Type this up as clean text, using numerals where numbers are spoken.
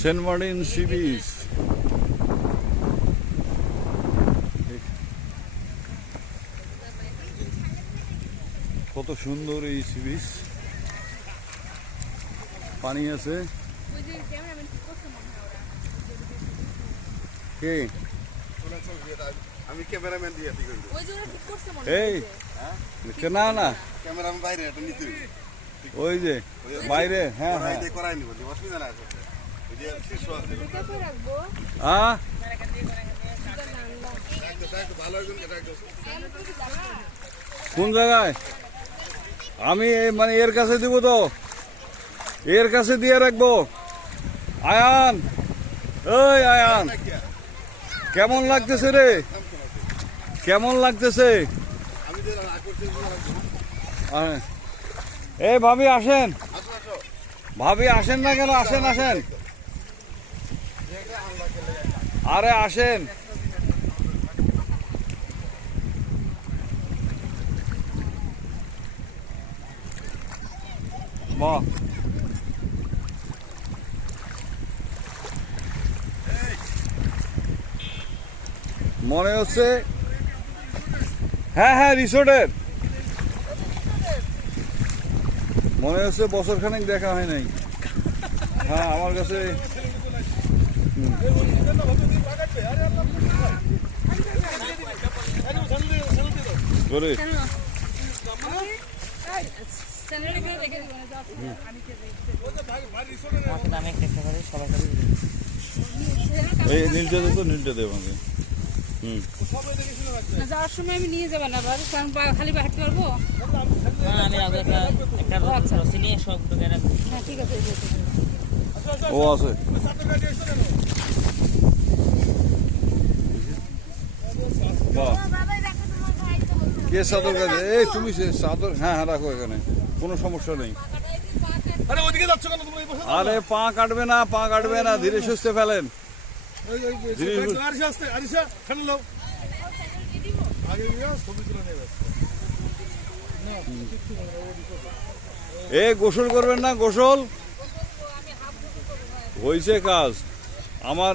Saint Martin sea beach. কত সুন্দর এই সি বিচ, পানি আছে। কে আমি ক্যামেরাম্যান দিয়ে ঠিক করি। এই না না ক্যামেরাম্যান বাইরে এটা নিতে ওই যে বাইরে। হ্যাঁ হ্যাঁ করাইনি বলি অসুবিধা নাই। ওই যে শীর্ষ আছে ভালো একজন কোন জায়গায়? আমি মানে এর কাছে দিব তো, এর কাছে দিয়ে রাখবো। আয়ান, ওই আয়ান, কেমন লাগতেছে রে? কেমন লাগতেছে? এই ভাবি আসেন, ভাবি আসেন না কেন? আসেন আসেন, আরে আসেন। বাহ, মনে হচ্ছে হ্যাঁ হ্যাঁ রিসোর্টের, মনে হচ্ছে বছরখানেক দেখা হয় নাই। হ্যাঁ আমার কাছে করে এই নীলটা দে তো, নীলটা দে আমাকে। যাওয়ার সময় আমি নিয়ে যাবেন আবার, কারণ খালি হাঁটতে পারবো। হ্যাঁ ঠিক আছে। ও আছে কে চাদর কাছে? এই তুমি চাদর, হ্যাঁ হ্যাঁ রাখো এখানে, কোনো সমস্যা নেই। আরে পা কাটবে না, পা কাটবে না, ধীরে সুস্থে ফেলেন। এ গোসল করবেন না? গোসল হয়েছে কাজ আমার।